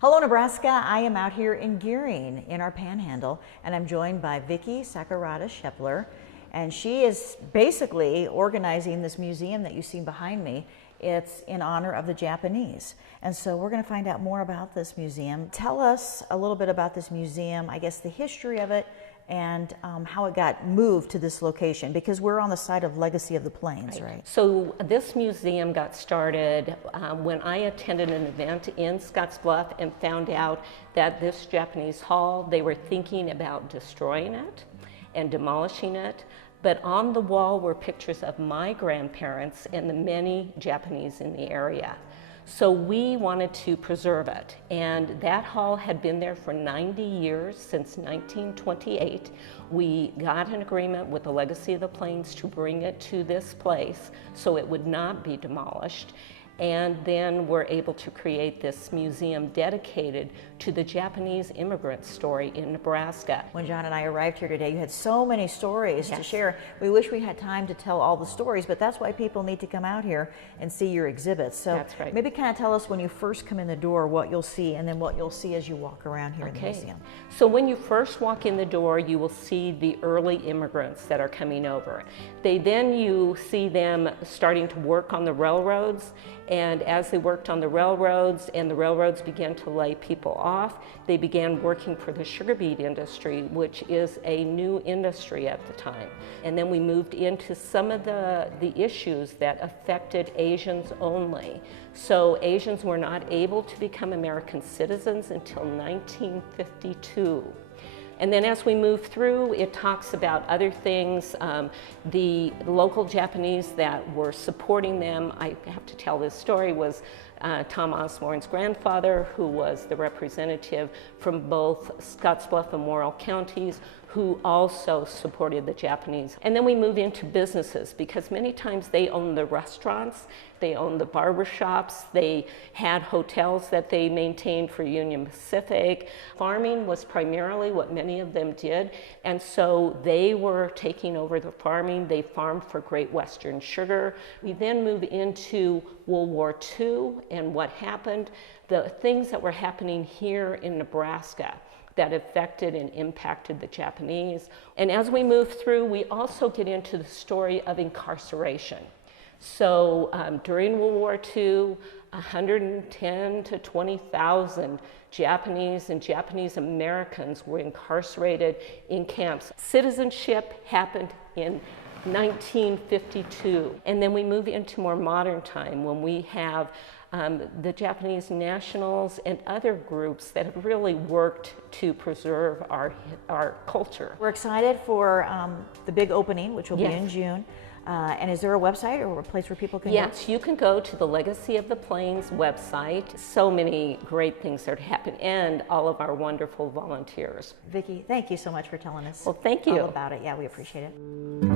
Hello, Nebraska. I am out here in Gearing in our Panhandle, and I'm joined by Vicki Sakurada Shepler, and she is basically organizing this museum that you see behind me. It's in honor of the Japanese, and so we're going to find out more about this museum. Tell us a little bit about this museum, I guess the history of it, and how it got moved to this location, because we're on the site of Legacy of the Plains, right? So this museum got started when I attended an event in Scottsbluff and found out that this Japanese hall, they were thinking about destroying it and demolishing it. But on the wall were pictures of my grandparents and the many Japanese in the area. So we wanted to preserve it, and that hall had been there for 90 years, since 1928. We got an agreement with the Legacy of the Plains to bring it to this place so it would not be demolished. And then we're able to create this museum dedicated to the Japanese immigrant story in Nebraska. When John and I arrived here today, you had so many stories to share. We wish we had time to tell all the stories, but that's why people need to come out here and see your exhibits. So that's right. Maybe kind of tell us when you first come in the door what you'll see, and then what you'll see as you walk around here in the museum. So when you first walk in the door, you will see the early immigrants that are coming over. Then you see them starting to work on the railroads, and as they worked on the railroads and the railroads began to lay people off, they began working for the sugar beet industry, which is a new industry at the time. And then we moved into some of the issues that affected Asians only. So Asians were not able to become American citizens until 1952. And then as we move through, it talks about other things. The local Japanese that were supporting them, I have to tell this story, was Tom Osborne's grandfather, who was the representative from both Scottsbluff and Morrill counties, who also supported the Japanese. And then we move into businesses, because many times they owned the restaurants, they owned the barber shops, they had hotels that they maintained for Union Pacific. Farming was primarily what many of them did, and so they were taking over the farming. They farmed for Great Western Sugar. We then move into World War II and what happened, the things that were happening here in Nebraska that affected and impacted the Japanese. And as we move through, we also get into the story of incarceration. So during World War II, 110 to 20,000 Japanese and Japanese Americans were incarcerated in camps. Citizenship happened in 1952. And then we move into more modern time when we have the Japanese nationals and other groups that have really worked to preserve our culture. We're excited for the big opening, which will be in June. And is there a website or a place where people can go? Yes, you can go to the Legacy of the Plains website. So many great things are to happen, and all of our wonderful volunteers. Vicki, thank you so much for telling us Well, thank you. all about it. Yeah, we appreciate it.